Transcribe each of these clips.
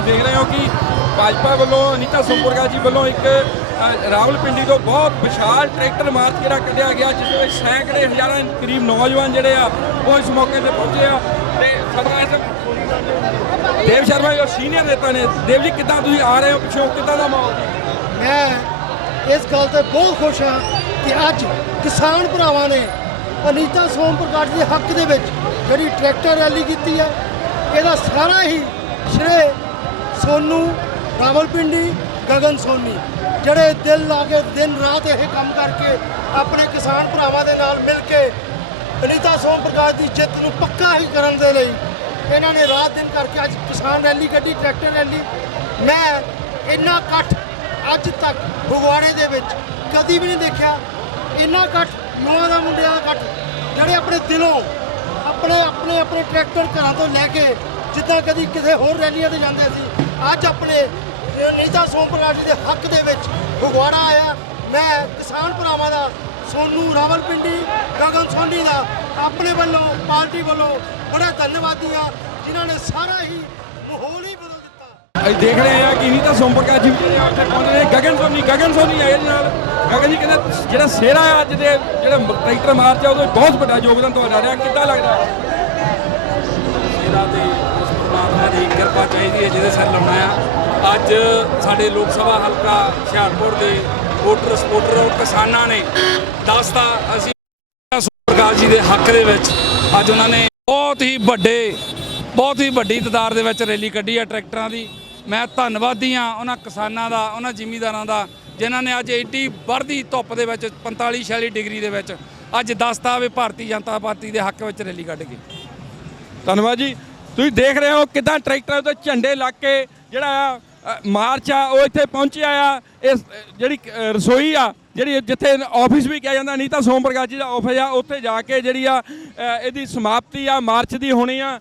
ਤੁਸੀਂ ਦੇਖ ਰਹੇ ਹੋ ਕਿ ਭਾਜਪਾ ਵੱਲੋਂ ਅਨੀਤਾ ਸੋਮਪੁਰਗਾ ਜੀ ਵੱਲੋਂ ਇੱਕ ਅ, ਰਾਵਲਪਿੰਡੀ ਤੋਂ ਬਹੁਤ ਵਿਸ਼ਾਲ ਟਰੈਕਟਰ ਮਾਰਚ ਜਿਹੜਾ ਕੱਢਿਆ ਗਿਆ ਜਿਸ ਵਿੱਚ ਸੈਂਕੜੇ ਹਜ਼ਾਰਾਂ ਕਰੀਬ ਨੌਜਵਾਨ ਜਿਹੜੇ ਆ ਉਹ ਇਸ ਮੌਕੇ ਤੇ ਪਹੁੰਚੇ ਆ। ਤੇ ਸਾਡਾ ਇਸ ਦੇਵ ਸ਼ਰਮਾ ਜੋ ਸੀਨੀਅਰ ਨੇਤਾ ਨੇ ਦੇਵ ਜੀ ਕਿੱਦਾਂ ਤੁਸੀਂ ਆ ਰਹੇ ਹੋ ਪਿੱਛੋਂ? ਕਿੱਦਾਂ ਦਾ ਮਾਹੌਲ ਮੈਂ ਇਸ ਗੱਲ ਤੇ ਬਹੁਤ ਖੁਸ਼ ਹਾਂ ਕਿ ਅੱਜ ਕਿਸਾਨ ਭਰਾਵਾਂ ਨੇ ਅਨੀਤਾ ਸੋਮ ਪ੍ਰਕਾਸ਼ ਦੇ ਹੱਕ ਦੇ ਵਿੱਚ ਜਿਹੜੀ ਟਰੈਕਟਰ ਰੈਲੀ ਕੀਤੀ ਹੈ ਇਹਦਾ ਸਾਰਾ ਹੀ ਸ਼੍ਰੇ ਸੋਨੂ, ਰਾਵਲਪਿੰਡੀ, ਗਗਨ ਸੋਨੀ, ਜਿਹੜੇ ਦਿਲ ਲਾ ਕੇ ਦਿਨ ਰਾਤ ਇਹ ਕੰਮ ਕਰਕੇ ਆਪਣੇ ਕਿਸਾਨ ਭਰਾਵਾਂ ਦੇ ਨਾਲ ਮਿਲ ਕੇ ਅਨੀਤਾ ਸੋਮ ਪ੍ਰਕਾਸ਼ ਦੀ ਜਿੱਤ ਨੂੰ ਪੱਕਾ ਹੀ ਕਰਨ ਦੇ ਲਈ ਇਹਨਾਂ ਨੇ ਰਾਤ ਦਿਨ ਕਰਕੇ ਅੱਜ ਕਿਸਾਨ ਰੈਲੀ ਕੱਢੀ, ਟਰੈਕਟਰ ਰੈਲੀ। ਮੈਂ ਇੰਨਾ ਇਕੱਠ ਅੱਜ ਤੱਕ ਫਗਵਾੜੇ ਦੇ ਵਿੱਚ ਕਦੀ ਵੀ ਨਹੀਂ ਦੇਖਿਆ। ਇੰਨਾ ਇਕੱਠ ਨੌਂ ਦਾ ਮੁੰਡਿਆਂ ਦਾ ਇਕੱਠ, ਜਿਹੜੇ ਆਪਣੇ ਦਿਲੋਂ ਆਪਣੇ ਆਪਣੇ ਆਪਣੇ ਟਰੈਕਟਰ ਘਰਾਂ ਤੋਂ ਲੈ ਕੇ ਜਿੱਦਾਂ ਕਦੀ ਕਿਸੇ ਹੋਰ ਰੈਲੀਆਂ ਤੇ ਜਾਂਦੇ ਸੀ ਅੱਜ ਆਪਣੇ ਨੀਤਾ ਸੋਮ ਪ੍ਰਕਾਸ਼ ਜੀ ਦੇ ਹੱਕ ਦੇ ਵਿੱਚ ਫਗਵਾੜਾ ਆਇਆ। ਮੈਂ ਕਿਸਾਨ ਭਰਾਵਾਂ ਦਾ, ਸੋਨੂ ਰਾਵਲਪਿੰਡੀ, ਗਗਨ ਸੋਨੀ ਦਾ ਆਪਣੇ ਵੱਲੋਂ, ਪਾਰਟੀ ਵੱਲੋਂ ਬੜਾ ਧੰਨਵਾਦੀ ਆ ਜਿਨ੍ਹਾਂ ਨੇ ਸਾਰਾ ਹੀ ਮਾਹੌਲ ਹੀ ਬਦਲ ਦਿੱਤਾ। ਅਸੀਂ ਦੇਖ ਰਹੇ ਹਾਂ ਕਿ ਨੀਤਾ ਸੋਮਪੁਰਕਾ ਜੀ ਜਿਹੜੇ ਆ ਉੱਥੇ ਪਹੁੰਚ ਰਹੇ ਗਗਨ ਸੋਨੀ ਗਗਨ ਸੋਨੀ ਆਏ ਨਾਲ। ਗਗਨ ਜੀ ਕਹਿੰਦਾ, ਜਿਹੜਾ ਸੇਰਾ ਆ ਅੱਜ ਦੇ, ਜਿਹੜਾ ਟਰੈਕਟਰ ਮਾਰਚ ਆ, ਉਹਦੇ ਬਹੁਤ ਵੱਡਾ ਯੋਗਦਾਨ ਤੁਹਾਡਾ ਰਿਹਾ। ਕਿੱਦਾਂ ਲੱਗਦਾ? ਇਹਦਾ ਤੇ ਉਸ ਚਾਹੀਦੀ ਹੈ ਜਿਹਦੇ ਸਿਰ ਲਾਉਣਾ ਆ। ਅੱਜ ਸਾਡੇ ਲੋਕ ਸਭਾ ਹਲਕਾ ਹੁਸ਼ਿਆਰਪੁਰ ਦੇ ਵੋਟਰ ਸਪੋਰਟਰ ਔਰ ਕਿਸਾਨਾਂ ਨੇ ਦੱਸਤਾ, ਅਸੀਂ ਪ੍ਰਕਾਸ਼ ਜੀ ਦੇ ਹੱਕ ਦੇ ਵਿੱਚ ਅੱਜ ਉਹਨਾਂ ਨੇ ਬਹੁਤ ਹੀ ਵੱਡੇ, ਬਹੁਤ ਹੀ ਵੱਡੀ ਤਦਾਰ ਦੇ ਵਿੱਚ ਰੈਲੀ ਕੱਢੀ ਹੈ ਟਰੈਕਟਰਾਂ ਦੀ। ਮੈਂ ਧੰਨਵਾਦੀ ਹਾਂ ਉਹਨਾਂ ਕਿਸਾਨਾਂ ਦਾ, ਉਹਨਾਂ ਜ਼ਿਮੀਂਦਾਰਾਂ ਦਾ, ਜਿਨ੍ਹਾਂ ਨੇ ਅੱਜ ਏਡੀ ਵਰਦੀ ਧੁੱਪ ਦੇ ਵਿੱਚ 45 46 ਡਿਗਰੀ ਦੇ ਵਿੱਚ ਅੱਜ ਦੱਸਤਾ ਵੀ ਭਾਰਤੀ ਜਨਤਾ ਪਾਰਟੀ ਦੇ ਹੱਕ ਵਿੱਚ ਰੈਲੀ ਕੱਢ ਗਈ ਧੰਨਵਾਦ ਜੀ। ਤੁਸੀਂ ਦੇਖ ਰਹੇ ਹੋ ਕਿਦਾਂ ਟਰੈਕਟਰ ਤੇ ਝੰਡੇ ਲੱਗ ਕੇ ਜਿਹੜਾ ਆ, ਮਾਰਚ ਆ ਉਹ ਇੱਥੇ ਪਹੁੰਚਿਆ ਆ। ਇਸ ਜਿਹੜੀ ਰਸੋਈ ਆ ਜਿਹੜੀ ਜਿੱਥੇ ਆਫਿਸ ਵੀ ਕਿਹਾ ਜਾਂਦਾ ਨੀਤਾ ਸੋਮ ਪ੍ਰਕਾਸ਼ ਜੀ ਦਾ ਆਫਿਸ ਆ ਉੱਥੇ ਜਾ ਕੇ ਜਿਹੜੀ ਆ ਇਹਦੀ ਸਮਾਪਤੀ ਆ ਮਾਰਚ ਦੀ ਹੋਣੀ ਆ।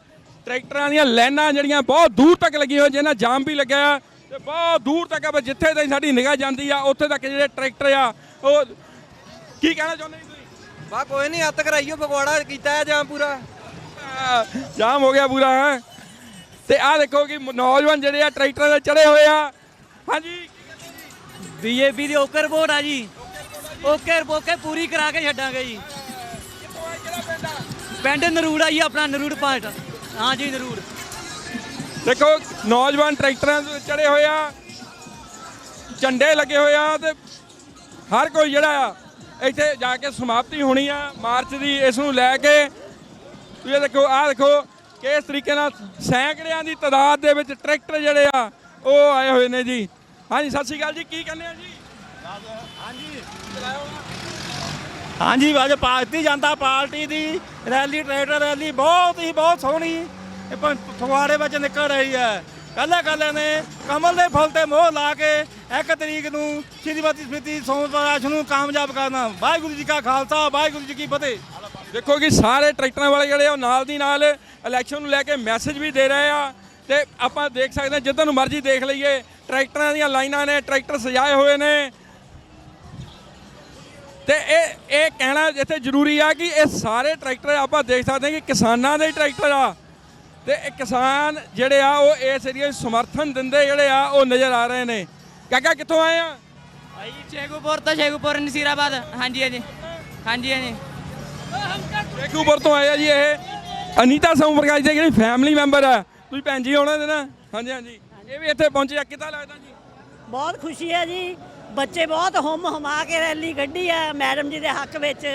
ਟਰੈਕਟਰਾਂ ਦੀਆਂ ਲਾਈਨਾਂ ਜਿਹੜੀਆਂ ਬਹੁਤ ਦੂਰ ਤੱਕ ਲੱਗੀਆਂ ਹੋਈਆਂ ਜਿਹਨਾਂ ਜਾਮ ਵੀ ਲੱਗਿਆ ਆ ਤੇ ਬਹੁਤ ਦੂਰ ਤੱਕ ਆ, ਜਿੱਥੇ ਤਾਈਂ ਸਾਡੀ ਨਿਗਾਹ ਜਾਂਦੀ ਆ ਉੱਥੇ ਤੱਕ ਜਿਹੜੇ ਟਰੈਕਟਰ ਆ ਉਹ ਕੀ ਕਹਿਣਾ ਚਾਹੁੰਦੇ ਤੁਸੀਂ? ਵਾ ਕੋਈ ਨਹੀਂ ਹੱਥ ਕਰਾਈਓ ਫਗਵਾੜਾ ਕੀਤਾ ਹੈ ਜਾਂ ਪੂਰਾ। ਜਾਮ ਹੋ ਗਿਆ ਪੂਰਾ ਹੈ? ਤੇ ਆਹ ਦੇਖੋ ਕਿ ਨੌਜਵਾਨ ਜਿਹੜੇ ਆ ਟਰੈਕਟਰਾਂ ਤੇ ਚੜੇ ਹੋਏ ਆ। ਹਾਂਜੀ। ਬੀਜੇਪੀ ਦੀ ਓਕਰ ਵੋਟ ਆ ਜੀ। ਓਕਰ ਬੋਕੇ ਪੂਰੀ ਕਰਾ ਕੇ ਛੱਡਾਂਗੇ ਜੀ। ਪਿੰਡ ਨਰੂੜ ਆ ਜੀ ਆਪਣਾ ਨਰੂੜ ਪਾਰਟ। ਹਾਂ ਜੀ ਨਰੂੜ। ਦੇਖੋ ਨੌਜਵਾਨ ਟਰੈਕਟਰਾਂ ਤੇ ਚੜੇ ਹੋਏ ਆ। ਝੰਡੇ ਲੱਗੇ ਹੋਏ ਆ ਤੇ ਹਰ ਕੋਈ ਜਿਹੜਾ ਆ ਇੱਥੇ ਜਾ ਕੇ ਸਮਾਪਤੀ ਹੋਣੀ ਆ। ਮਾਰਚ ਦੀ ਇਸ ਨੂੰ ਲੈ ਕੇ ਤੁਸੀਂ ਇਹ ਦੇਖੋ ਆਹ ਦੇਖੋ ਕਿ ਇਸ ਤਰੀਕੇ ਨਾਲ ਸੈਂਕੜਿਆਂ ਦੀ ਤਾਦਾਦ ਦੇ ਵਿੱਚ ਟਰੈਕਟਰ ਜਿਹੜੇ ਆ ਉਹ ਆਏ ਹੋਏ ਨੇ ਜੀ। ਹਾਂਜੀ ਸਤਿ ਸ਼੍ਰੀ ਅਕਾਲ ਜੀ ਕੀ ਕਹਿੰਦੇ ਆ ਜੀ? ਹਾਂਜੀ। ਅੱਜ ਭਾਰਤੀ ਜਨਤਾ ਪਾਰਟੀ ਦੀ ਰੈਲੀ ਟਰੈਕਟਰ ਰੈਲੀ ਬਹੁਤ ਹੀ ਬਹੁਤ ਸੋਹਣੀ ਫਗਵਾੜੇ ਵਿੱਚ ਨਿਕਲ ਰਹੀ ਹੈ। ਕੱਲੇ ਕੱਲੇ ਨੇ ਕਮਲ ਦੇ ਫੁੱਲ ਤੇ ਮੋਹ ਲਾ ਕੇ ਇੱਕ ਤਰੀਕ ਨੂੰ ਸ਼੍ਰੀਮਤੀ ਸਮਿਤੀ ਸੋਮ ਪ੍ਰਕਾਸ਼ ਨੂੰ ਕਾਮਯਾਬ ਕਰਨਾ। ਵਾਹਿਗੁਰੂ ਜੀ ਕਾ ਖਾਲਸਾ ਵਾਹਿਗੁਰੂ ਜੀ ਕੀ ਫਤਿਹ। ਦੇਖੋ ਕਿ ਸਾਰੇ ਟਰੈਕਟਰਾਂ ਵਾਲੇ ਜਿਹੜੇ ਆ, ਉਹ ਨਾਲ ਦੀ ਨਾਲ ਇਲੈਕਸ਼ਨ ਨੂੰ ਲੈ ਕੇ ਮੈਸੇਜ ਵੀ ਦੇ ਰਹੇ ਆ। ਤੇ ਆਪਾਂ ਦੇਖ ਸਕਦੇ ਹਾਂ ਜਿੱਦਾਂ ਨੂੰ ਮਰਜ਼ੀ ਦੇਖ ਲਈਏ, ਟਰੈਕਟਰਾਂ ਦੀਆਂ ਲਾਈਨਾਂ ਨੇ, ਟਰੈਕਟਰ ਸਜਾਏ ਹੋਏ ਨੇ। ਤੇ ਇਹ ਇਹ ਕਹਿਣਾ ਇੱਥੇ ਜ਼ਰੂਰੀ ਆ ਕਿ ਇਹ ਸਾਰੇ ਟਰੈਕਟਰ ਆਪਾਂ ਦੇਖ ਸਕਦੇ ਹਾਂ ਕਿ ਕਿਸਾਨਾਂ ਦੇ ਟਰੈਕਟਰ ਆ। ਤੇ ਇਹ ਕਿਸਾਨ ਜਿਹੜੇ ਆ, ਉਹ ਇਸ ਏਰੀਏ ਸਮਰਥਨ ਦਿੰਦੇ ਜਿਹੜੇ ਆ, ਉਹ ਨਜ਼ਰ ਆ ਰਹੇ ਨੇ। ਕਾਕਾ, ਕਿੱਥੋਂ ਆਏ ਆ? ਭਾਈ, ਸ਼ੇਖੂਪੁਰ ਤੋਂ ਸ਼ੇਖੂਪੁਰ, ਨਸੀਰਾਬਾਦ। ਹਾਂਜੀ ਹਾਂਜੀ। ਹਾਂਜੀ ਹਾਂਜੀ। ਸ਼ੇਖੂਪੁਰ ਤੋਂ ਆਏ ਜੀ ਇਹ। ਅਨੀਤਾ ਸੋਮਪ੍ਰਕਾਸ਼ ਦੇ ਜਿਹੜੀ ਫੈਮਿਲੀ ਮੈਂਬਰ ਆ। ਤੁਸੀਂ ਭੈਣ ਜੀ ਹੋਣਾ ਦੇ ਨਾ ਹਾਂਜੀ ਹਾਂਜੀ। ਇਹ ਵੀ ਇੱਥੇ ਪਹੁੰਚੇ ਆ। ਕਿੱਦਾਂ ਲੱਗਦਾ ਜੀ? ਬਹੁਤ ਖੁਸ਼ੀ ਹੈ ਜੀ। ਬੱਚੇ ਬਹੁਤ ਹੁਮ ਹਮਾ ਕੇ ਰੈਲੀ ਕੱਢੀ ਹੈ ਮੈਡਮ ਜੀ ਦੇ ਹੱਕ ਵਿੱਚ।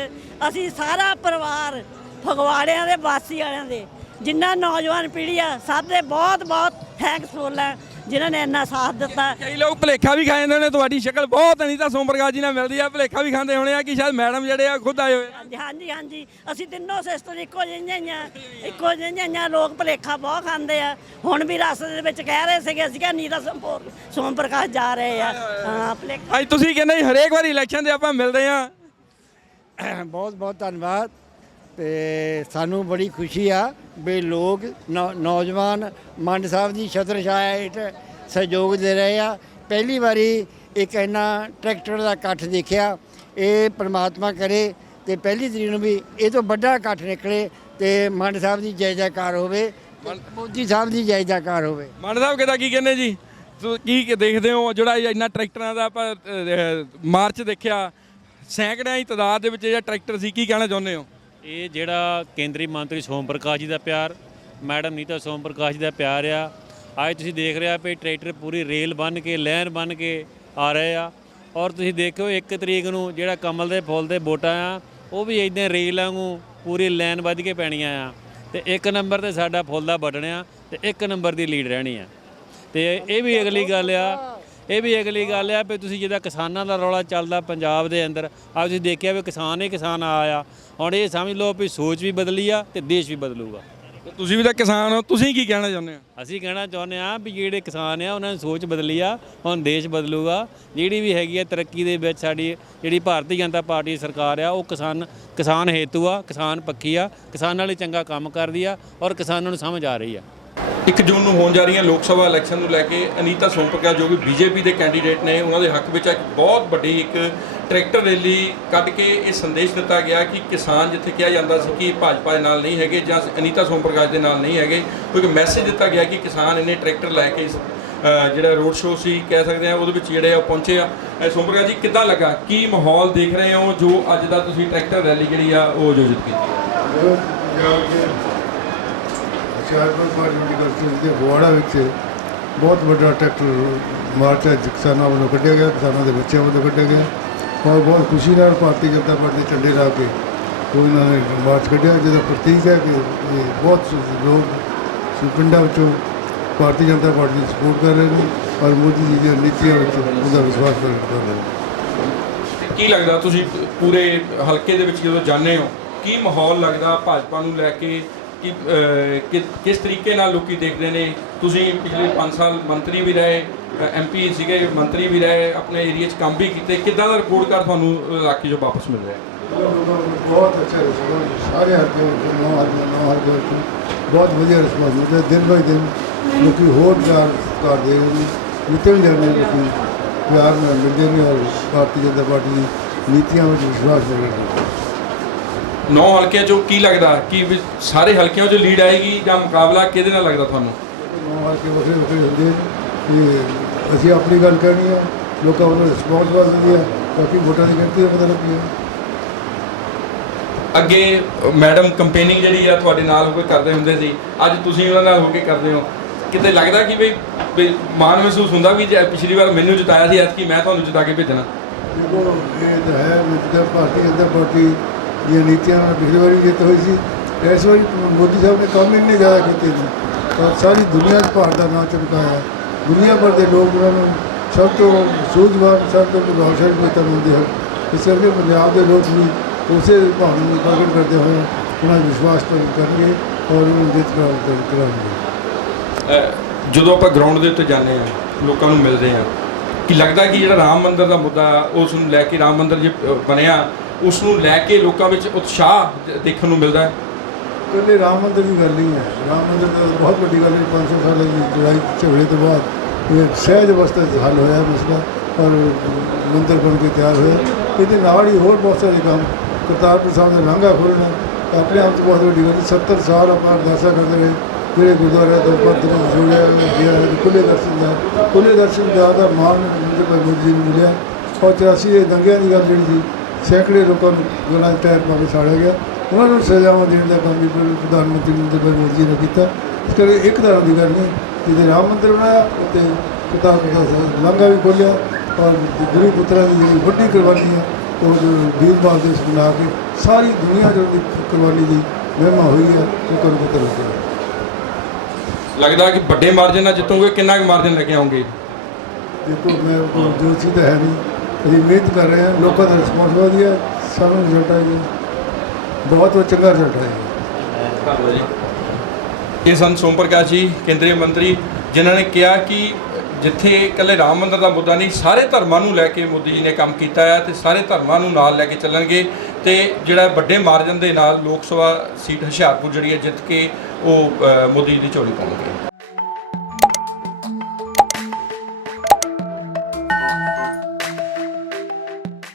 ਅਸੀਂ ਸਾਰਾ ਪਰਿਵਾਰ ਫਗਵਾੜਿਆਂ ਦੇ, ਵਾਸੀ ਵਾਲਿਆਂ ਦੇ, ਜਿੰਨਾ ਨੌਜਵਾਨ ਪੀੜ੍ਹੀ ਆ, ਸਭ ਦੇ ਬਹੁਤ ਬਹੁਤ ਥੈਂਕਸਫੁਲ ਹੈ ਜਿਨ੍ਹਾਂ ਨੇ ਇੰਨਾ ਸਾਥ ਦਿੱਤਾ। ਕਈ ਲੋਕ ਭਲੇਖਾ ਵੀ ਖਾ ਜਾਂਦੇ ਨੇ ਤੁਹਾਡੀ ਸ਼ਕਲ ਬਹੁਤ ਅਨੀਤਾ ਸੋਮਪ੍ਰਕਾਸ਼ ਜੀ ਨਾਲ ਮਿਲਦੀ ਆ ਭਲੇਖਾ ਵੀ ਖਾਂਦੇ ਹੋਣੇ ਆ ਕਿ ਸ਼ਾਇਦ ਮੈਡਮ ਜਿਹੜੇ ਆ ਖੁਦ ਆਏ ਹੋਏ ਆ। ਹਾਂਜੀ ਹਾਂਜੀ ਹਾਂਜੀ। ਅਸੀਂ ਤਿੰਨੋਂ ਸਿਸਟਰ ਇੱਕੋ ਜਿਹੀਆਂ ਆ। ਇੱਕੋ ਜਿਹੀਆਂ ਲੋਕ ਭਲੇਖਾ ਬਹੁਤ ਖਾਂਦੇ ਆ। ਹੁਣ ਵੀ ਰਸਤੇ ਦੇ ਵਿੱਚ ਕਹਿ ਰਹੇ ਸੀਗੇ ਅਸੀਂ ਕਿਹਾ ਨੀਤਾ ਸੰਪੂਰ ਸੋਮ ਪ੍ਰਕਾਸ਼ ਜਾ ਰਹੇ ਆ। ਹਾਂ ਭਲੇਖਾ ਅੱਜ ਤੁਸੀਂ ਕਹਿੰਦੇ ਜੀ ਹਰੇਕ ਵਾਰੀ ਇਲੈਕਸ਼ਨ ਦੇ ਆਪਾਂ ਮਿਲਦੇ ਆ ਬਹੁਤ ਬਹੁਤ ਧੰਨਵਾਦ। ਤੇ ਸਾਨੂੰ ਬੜੀ ਖੁਸ਼ੀ ਆ ਵੀ ਲੋਕ ਨੌਜਵਾਨ ਮੰਡ ਸਾਹਿਬ ਦੀ ਛਤਰ ਛਾਇਆ ਹੇਠ ਸਹਿਯੋਗ ਦੇ ਰਹੇ ਆ। ਪਹਿਲੀ ਵਾਰੀ ਇੱਕ ਇੰਨਾ ਟਰੈਕਟਰ ਦਾ ਇਕੱਠ ਦੇਖਿਆ ਇਹ ਪ੍ਰਮਾਤਮਾ ਕਰੇ ਤੇ ਪਹਿਲੀ ਤਰੀਕ ਨੂੰ ਵੀ ਇਹ ਤੋਂ ਵੱਡਾ ਇਕੱਠ ਨਿਕਲੇ ਤੇ ਮੰਡ ਸਾਹਿਬ ਦੀ ਜੈ ਜੈਕਾਰ ਹੋਵੇ ਮੋਦੀ ਸਾਹਿਬ ਦੀ ਜੈ ਜੈਕਾਰ ਹੋਵੇ। ਮਾਨ ਸਾਹਿਬ ਕਿਦਾ ਕੀ ਕਹਿੰਦੇ ਜੀ? ਤੁਸੀਂ ਕੀ ਦੇਖਦੇ ਹੋ ਜਿਹੜਾ ਇੰਨਾ ਟਰੈਕਟਰਾਂ ਦਾ ਆਪਾਂ ਮਾਰਚ ਦੇਖਿਆ ਸੈਂਕੜਿਆਂ ਦੀ ਤਾਦਾਦ ਦੇ ਵਿੱਚ ਜਿਹੜਾ ਟਰੈਕਟਰ ਸੀ ਕੀ ਕਹਿਣਾ ਚਾਹੁੰਦੇ ਹੋ? ਇਹ ਜਿਹੜਾ ਕੇਂਦਰੀ ਮੰਤਰੀ ਸੋਮ ਪ੍ਰਕਾਸ਼ ਜੀ ਦਾ ਪਿਆਰ, ਮੈਡਮ ਨੀਤਾ ਸੋਮ ਪ੍ਰਕਾਸ਼ ਜੀ ਦਾ ਪਿਆਰ ਆ। ਅੱਜ ਤੁਸੀਂ ਦੇਖ ਰਿਹਾ ਆ ਵੀ ਟਰੈਕਟਰ ਪੂਰੀ ਰੇਲ ਬੰਨ ਕੇ, ਲਾਈਨ ਬੰਨ ਕੇ ਆ ਰਹੇ ਆ। ਔਰ ਤੁਸੀਂ ਦੇਖਿਓ 1 ਤਰੀਕ ਨੂੰ ਜਿਹੜਾ ਕਮਲ ਦੇ ਫੁੱਲ ਦੇ ਬੋਟਾਂ ਆ, ਉਹ ਵੀ ਇਦਾਂ ਰੇਲ ਵਾਂਗੂ ਪੂਰੀ ਲਾਈਨ ਵੱਧ ਕੇ ਪੈਣੀਆਂ ਆ। ਤੇ ਇੱਕ ਨੰਬਰ ਤੇ ਸਾਡਾ ਫੁੱਲ ਦਾ ਬਟਨ ਆ ਤੇ ਇੱਕ ਨੰਬਰ ਦੀ ਲੀਡ ਰਹਿਣੀ ਆ। ਤੇ ਇਹ ਵੀ ਅਗਲੀ ਗੱਲ ਆ ਇਹ ਵੀ ਅਗਲੀ ਗੱਲ ਆ ਵੀ ਤੁਸੀਂ ਜਿਹਦਾ ਕਿਸਾਨਾਂ ਦਾ ਰੌਲਾ ਚੱਲਦਾ ਪੰਜਾਬ ਦੇ ਅੰਦਰ ਆ ਤੁਸੀਂ ਦੇਖਿਆ ਵੀ ਕਿਸਾਨ ਹੀ ਕਿਸਾਨ ਆਇਆ। ਹੁਣ ਇਹ ਸਮਝ ਲਓ ਵੀ ਸੋਚ ਵੀ ਬਦਲੀ ਆ ਤੇ ਦੇਸ਼ ਵੀ ਬਦਲੂਗਾ। ਤੁਸੀਂ ਵੀ ਤਾਂ ਕਿਸਾਨ ਹੋ ਤੁਸੀਂ ਕੀ ਕਹਿਣਾ ਚਾਹੁੰਦੇ ਹੋ? ਅਸੀਂ ਕਹਿਣਾ ਚਾਹੁੰਦੇ ਆ ਵੀ ਜਿਹੜੇ ਕਿਸਾਨ ਆ ਉਹਨਾਂ ਦੀ ਸੋਚ ਬਦਲੀ ਆ ਹੁਣ ਦੇਸ਼ ਬਦਲੂਗਾ। ਜਿਹੜੀ ਵੀ ਹੈਗੀ ਆ ਤਰੱਕੀ ਦੇ ਵਿੱਚ ਸਾਡੀ ਜਿਹੜੀ ਭਾਰਤੀ ਜਨਤਾ ਪਾਰਟੀ ਦੀ ਸਰਕਾਰ ਆ ਉਹ ਕਿਸਾਨ ਕਿਸਾਨ ਹੇਤੂ ਆ ਕਿਸਾਨ ਪੱਖੀ ਆ ਕਿਸਾਨਾਂ ਲਈ ਚੰਗਾ ਕੰਮ ਕਰਦੀ ਆ ਔਰ ਕਿਸਾਨਾਂ ਨੂੰ ਸਮਝ ਆ ਰਹੀ ਆ। 1 ਜੂਨ ਨੂੰ ਹੋਣ ਜਾ ਰਹੀਆਂ ਲੋਕ ਸਭਾ ਇਲੈਕਸ਼ਨ ਨੂੰ ਲੈ ਕੇ ਅਨੀਤਾ ਸੋਮਪਕਾ ਜੋ ਕਿ ਬੀਜੇਪੀ ਦੇ ਕੈਂਡੀਡੇਟ ਨੇ, ਉਹਨਾਂ ਦੇ ਹੱਕ ਵਿੱਚ ਇੱਕ ਬਹੁਤ ਵੱਡੀ ਇੱਕ ਟਰੈਕਟਰ ਰੈਲੀ ਕੱਢ ਕੇ ਇਹ ਸੰਦੇਸ਼ ਦਿੱਤਾ ਗਿਆ ਕਿ ਕਿਸਾਨ ਜਿੱਥੇ ਕਿਹਾ ਜਾਂਦਾ ਸੀ ਕਿ ਭਾਜਪਾ ਦੇ ਨਾਲ ਨਹੀਂ ਹੈਗੇ ਜਾਂ ਅਨੀਤਾ ਸੋਮ ਪ੍ਰਕਾਸ਼ ਦੇ ਨਾਲ ਨਹੀਂ ਹੈਗੇ ਕੋਈ ਮੈਸੇਜ ਦਿੱਤਾ ਗਿਆ ਕਿ ਕਿਸਾਨ ਇਹਨੇ ਟਰੈਕਟਰ ਲੈ ਕੇ ਜਿਹੜਾ ਰੋਡ ਸ਼ੋਅ ਸੀ ਕਹਿ ਸਕਦੇ ਆ ਉਹਦੇ ਵਿੱਚ ਜਿਹੜੇ ਆ ਉਹ ਪਹੁੰਚੇ ਆ। ਸੋਮ ਪ੍ਰਕਾਸ਼ ਜੀ, ਕਿੱਦਾਂ ਲੱਗਾ? ਕੀ ਮਾਹੌਲ ਦੇਖ ਰਹੇ ਹੋ ਜੋ ਅੱਜ ਦਾ ਤੁਸੀਂ ਟਰੈਕਟਰ ਰੈਲੀ ਜਿਹੜੀ ਆ ਉਹ ਆਯੋਜਿਤ ਕੀਤੀ? ਹੈ ਹੁਸ਼ਿਆਰਪੁਰ ਪਾਰਲੀਮੈਂਟ ਕਨਸਟੀਟਿਊਂਸੀ ਦੇ ਫਗਵਾੜਾ ਵਿੱਚ ਬਹੁਤ ਵੱਡਾ ਟਰੈਕਟਰ ਮਾਰਚ ਅੱਜ ਕਿਸਾਨਾਂ ਵੱਲੋਂ ਕੱਢਿਆ ਗਿਆ, ਕਿਸਾਨਾਂ ਦੇ ਬੱਚਿਆਂ ਵੱਲੋਂ ਕੱਢਿਆ ਗਿਆ। ਔਰ ਬਹੁਤ ਖੁਸ਼ੀ ਨਾਲ ਭਾਰਤੀ ਜਨਤਾ ਪਾਰਟੀ ਝੰਡੇ ਲਾ ਕੇ ਉਹਨਾਂ ਨੇ ਮਾਰਚ ਕੱਢਿਆ, ਜਿਹਦਾ ਪ੍ਰਤੀਕ ਹੈ ਕਿ ਇਹ ਬਹੁਤ ਲੋਕ ਸ- ਪਿੰਡਾਂ ਵਿੱਚੋਂ ਭਾਰਤੀ ਜਨਤਾ ਪਾਰਟੀ ਨੂੰ ਸਪੋਰਟ ਕਰ ਰਹੇ ਨੇ ਔਰ ਮੋਦੀ ਜੀ ਦੀਆਂ ਨੀਤੀਆਂ ਵਿੱਚ ਉਹਦਾ ਵਿਸ਼ਵਾਸ ਪ੍ਰਗਟ ਕਰ ਰਹੇ ਨੇ। ਕੀ ਲੱਗਦਾ, ਤੁਸੀਂ ਪੂਰੇ ਹਲਕੇ ਦੇ ਵਿੱਚ ਜਦੋਂ ਜਾਂਦੇ ਹੋ, ਕੀ ਮਾਹੌਲ ਲੱਗਦਾ ਭਾਜਪਾ ਨੂੰ ਲੈ ਕੇ ਕਿ ਕਿਸ ਤਰੀਕੇ ਨਾਲ ਲੋਕੀ ਦੇਖਦੇ ਨੇ? ਤੁਸੀਂ ਪਿਛਲੇ 5 ਸਾਲ ਮੰਤਰੀ ਵੀ ਰਹੇ ਐਮਪੀ ਸੀਗੇ, ਮੰਤਰੀ ਵੀ ਰਹੇ, ਆਪਣੇ ਏਰੀਆ 'ਚ ਕੰਮ ਵੀ ਕੀਤੇ। ਕਿੱਦਾਂ ਦਾ ਰਿਪੋਰਟ ਕਾਰਡ ਤੁਹਾਨੂੰ ਇਲਾਕੇ 'ਚੋਂ ਵਾਪਸ ਮਿਲ ਰਿਹਾ ਬਹੁਤ ਅੱਛਾ ਰਿਸਪੌਂਸ ਸਾਰੇ ਹਲਕੇ ਵਿੱਚ ਨੌ ਹਲਕੇ ਨੌ ਬਹੁਤ ਵਧੀਆ ਰਿਸਪੌਂਸ ਮਿਲਦਾ ਦਿਨ ਬਾਈ ਦਿਨ ਲੋਕੀ ਹੋਰ ਪਿਆਰ ਕਰਦੇ ਨੇ ਜਿੱਥੇ ਵੀ ਜਾਂਦੇ ਨੇ ਲੋਕੀ। ਪਿਆਰ ਮਿਲਦੇ ਨੇ ਔਰ ਭਾਰਤੀ ਜਨਤਾ ਪਾਰਟੀ ਦੀ ਨੀਤੀਆਂ ਵਿੱਚ ਵਿਸ਼ਵਾਸ ਪ੍ਰਗਟ ਨੇ ਨੌ ਹਲਕਿਆਂ 'ਚੋਂ ਕੀ ਲੱਗਦਾ? ਕਿ ਵੀ ਸਾਰੇ ਹਲਕਿਆਂ 'ਚੋਂ ਲੀਡ ਆਏਗੀ ਜਾਂ ਮੁਕਾਬਲਾ ਕਿਹਦੇ ਨਾਲ ਲੱਗਦਾ ਤੁਹਾਨੂੰ? ਨੌ ਹਲਕੇ ਵੱਖਰੇ ਵੱਖਰੇ ਹੁੰਦੇ ਨੇ ਕਿ ਅਸੀਂ ਆਪਣੀ ਗੱਲ ਕਰਨੀ ਹੈ ਲੋਕਾਂ ਵੱਲੋਂ ਰਿਸਪੌਂਸ ਬਹੁਤ ਵਧੀਆ ਬਾਕੀ ਵੋਟਾਂ ਦੀ ਗਿਣਤੀ ਦਾ ਪਤਾ ਲੱਗੀ ਹੈ ਅੱਗੇ ਮੈਡਮ ਕੰਪੇਨਿੰਗ ਜਿਹੜੀ ਆ ਤੁਹਾਡੇ ਨਾਲ ਹੋ ਕੇ ਕਰਦੇ ਹੁੰਦੇ ਸੀ। ਅੱਜ ਤੁਸੀਂ ਉਹਨਾਂ ਨਾਲ ਹੋ ਕੇ ਕਰਦੇ ਹੋ। ਕਿਤੇ ਲੱਗਦਾ ਕਿ ਵੀ ਮਾਣ ਮਹਿਸੂਸ ਹੁੰਦਾ ਵੀ ਜੇ ਪਿਛਲੀ ਵਾਰ ਮੈਨੂੰ ਜਿਤਾਇਆ ਸੀ ਐਤਕੀ ਮੈਂ ਤੁਹਾਨੂੰ ਜਿਤਾ ਕੇ ਭੇਜਣਾ? ਦੇਖੋ ਇਹ ਤਾਂ ਹੈ ਜਿੱਦਾਂ ਭਾਰਤੀ ਜਨਤਾ ਪਾਰਟੀ ਦੀਆਂ ਨੀਤੀਆਂ ਨਾਲ ਪਿਛਲੀ ਵਾਰੀ ਜਿੱਤ ਹੋਈ ਸੀ, ਇਸ ਵਾਰੀ ਮੋਦੀ ਸਾਹਿਬ ਨੇ ਕੰਮ ਇੰਨੇ ਜ਼ਿਆਦਾ ਕੀਤੇ ਨੇ ਤਾਂ ਸਾਰੀ ਦੁਨੀਆ 'ਚ ਭਾਰਤ ਦਾ ਨਾਮ ਚਮਕਾਇਆ। ਦੁਨੀਆ ਭਰ ਦੇ ਲੋਕ ਉਹਨਾਂ ਨੂੰ ਸਭ ਤੋਂ ਸੂਝਵਾਨ, ਸਭ ਤੋਂ ਪ੍ਰਭਾਵਸ਼ਾਲੀ ਨੇਤਾ ਮੰਨਦੇ ਹਨ। ਇਸ ਕਰਕੇ ਪੰਜਾਬ ਦੇ ਲੋਕ ਵੀ ਉਸੇ ਭਾਵਨਾ ਨੂੰ ਪ੍ਰਗਟ ਕਰਦੇ ਹੋਏ ਉਹਨਾਂ ਦਾ ਵਿਸ਼ਵਾਸ ਪ੍ਰਗਟ ਕਰਨਗੇ ਔਰ ਉਹਨਾਂ ਦੇ ਪ੍ਰਾਪਤ ਕਰਾਂਗੇ ਜਦੋਂ ਆਪਾਂ ਗਰਾਊਂਡ ਦੇ ਉੱਤੇ ਜਾਂਦੇ ਆ ਲੋਕਾਂ ਨੂੰ ਮਿਲਦੇ ਆ ਕਿ ਲੱਗਦਾ ਕਿ ਜਿਹੜਾ ਰਾਮ ਮੰਦਿਰ ਦਾ ਮੁੱਦਾ, ਉਸ ਨੂੰ ਲੈ ਕੇ ਰਾਮ ਮੰਦਿਰ ਜੇ ਬਣਿਆ ਉਸ ਨੂੰ ਲੈ ਕੇ ਲੋਕਾਂ ਵਿੱਚ ਉਤਸ਼ਾਹ ਦੇਖਣ ਨੂੰ ਮਿਲਦਾ ਹੈ। ਇਕੱਲੇ ਰਾਮ ਮੰਦਿਰ ਦੀ ਗੱਲ ਨਹੀਂ ਹੈ। ਰਾਮ ਮੰਦਿਰ ਤਾਂ ਬਹੁਤ ਵੱਡੀ ਗੱਲ ਹੈ 500 ਸਾਲ ਦੀ ਲੜਾਈ ਝਗੜੇ ਤੋਂ ਬਾਅਦ ਇਹ ਸਹਿਜ ਅਵਸਥਾ 'ਚ ਹੱਲ ਹੋਇਆ ਮਸਲਾ ਔਰ ਮੰਦਿਰ ਬਣ ਕੇ ਤਿਆਰ ਹੋਇਆ ਇਹਦੇ ਨਾਲ ਹੀ ਹੋਰ ਬਹੁਤ ਸਾਰੇ ਕੰਮ ਕਰਤਾਰਪੁਰ ਸਾਹਿਬ ਦਾ ਲਾਂਘਾ ਖੋਲ੍ਹਣਾ ਆਪਣੇ ਆਪ ਤੋਂ ਬਹੁਤ ਵੱਡੀ ਗੱਲ ਹੈ। 70 ਸਾਲ ਆਪਾਂ ਅਰਦਾਸਾਂ ਕਰਦੇ ਰਹੇ। ਜਿਹੜੇ ਗੁਰਦੁਆਰੇ ਤੋਂ ਪੱਤ ਨੂੰ ਜੁੜਿਆ ਗਿਆ ਖੁੱਲੇ ਦਰਸ਼ਨ ਦਾ ਖੁੱਲੇ ਦਰਸ਼ਨ ਦਾ ਦਾ ਮਾਣ ਮੰਦਰ ਪਰ ਮੋਦੀ ਨੂੰ ਮਿਲਿਆ ਔਰ 84 ਦੇ ਦੰਗਿਆਂ ਦੀ ਗੱਲ ਜਿਹੜੀ ਸੀ ਸੈਂਕੜੇ ਲੋਕਾਂ ਨੂੰ ਗੋਲਾਂ 'ਚ ਟਾਇਰ ਪਾ ਕੇ ਸਾੜਿਆ ਗਿਆ। ਉਹਨਾਂ ਨੂੰ ਸਜ਼ਾਵਾਂ ਦੇਣ ਦਾ ਕੰਮ ਵੀ ਪ੍ਰਧਾਨ ਮੰਤਰੀ ਨਰਿੰਦਰ ਮੋਦੀ ਜੀ ਨੇ ਕੀਤਾ। ਇਸ ਕਰਕੇ ਇੱਕ ਤਰ੍ਹਾਂ ਦੀ ਗੱਲ ਨਹੀਂ ਜਿਹਦੇ ਰਾਮ ਮੰਦਿਰ ਬਣਾਇਆ ਉੱਤੇ ਕਿਤਾਬ ਦਾ ਲਾਂਘਾ ਵੀ ਖੋਲ੍ਹਿਆ ਔਰ ਗੁਰੂ ਪੁੱਤਰਾਂ ਦੀ ਜਿਹੜੀ ਵੱਡੀ ਕੁਰਬਾਨੀ ਹੈ ਉਹ ਜੋ ਵੀਰਵਾਲ ਦੇਸ਼ ਬਣਾ ਕੇ ਸਾਰੀ ਦੁਨੀਆ ਜੋ ਦੀ ਕੁਰਬਾਨੀ ਦੀ ਮਹਿਮਾ ਹੋਈ ਹੈ ਉਹ ਕਰਨ ਪਤਾ ਲੱਗਿਆ ਲੱਗਦਾ ਕਿ ਵੱਡੇ ਮਾਰਜਨ ਨਾਲ ਜਿੱਤੋਗੇ ਕਿੰਨਾ ਕੁ ਮਾਰਜਨ ਲੈ ਕੇ ਆਉਂਗੇ ਦੇਖੋ ਮੈਂ ਜੋ ਚੀਜ਼ ਹੈ ਨਹੀਂ। ਅਸੀਂ ਮਿਹਨਤ ਕਰ ਰਹੇ ਹਾਂ ਲੋਕਾਂ ਦਾ ਰਿਸਪੌਂਸ ਵਧੀਆ ਸਾਨੂੰ ਰਿਜ਼ਲਟ ਆਏਗਾ ਬਹੁਤ ਬਹੁਤ ਚੰਗਾ ਰਿਜ਼ਲਟ ਆਏਗਾ ਜੀ। ਇਹ ਸਨ ਸੋਮ ਪ੍ਰਕਾਸ਼ ਜੀ ਕੇਂਦਰੀ ਮੰਤਰੀ ਜਿਨ੍ਹਾਂ ਨੇ ਕਿਹਾ ਕਿ ਜਿੱਥੇ ਇਕੱਲੇ ਰਾਮ ਮੰਦਰ ਦਾ ਮੁੱਦਾ ਨਹੀਂ ਸਾਰੇ ਧਰਮਾਂ ਨੂੰ ਲੈ ਕੇ ਮੋਦੀ ਜੀ ਨੇ ਕੰਮ ਕੀਤਾ ਹੈ ਤੇ ਸਾਰੇ ਧਰਮਾਂ ਨੂੰ ਨਾਲ ਲੈ ਕੇ ਚੱਲਣਗੇ ਤੇ ਜਿਹੜਾ ਵੱਡੇ ਮਾਰਜਨ ਦੇ ਨਾਲ ਲੋਕ ਸਭਾ ਸੀਟ ਹੁਸ਼ਿਆਰਪੁਰ ਜਿਹੜੀ ਹੈ ਜਿੱਤ ਕੇ ਉਹ ਅ, ਮੋਦੀ ਜੀ ਦੀ ਝੋਲੀ ਪਾਉਣਗੇ।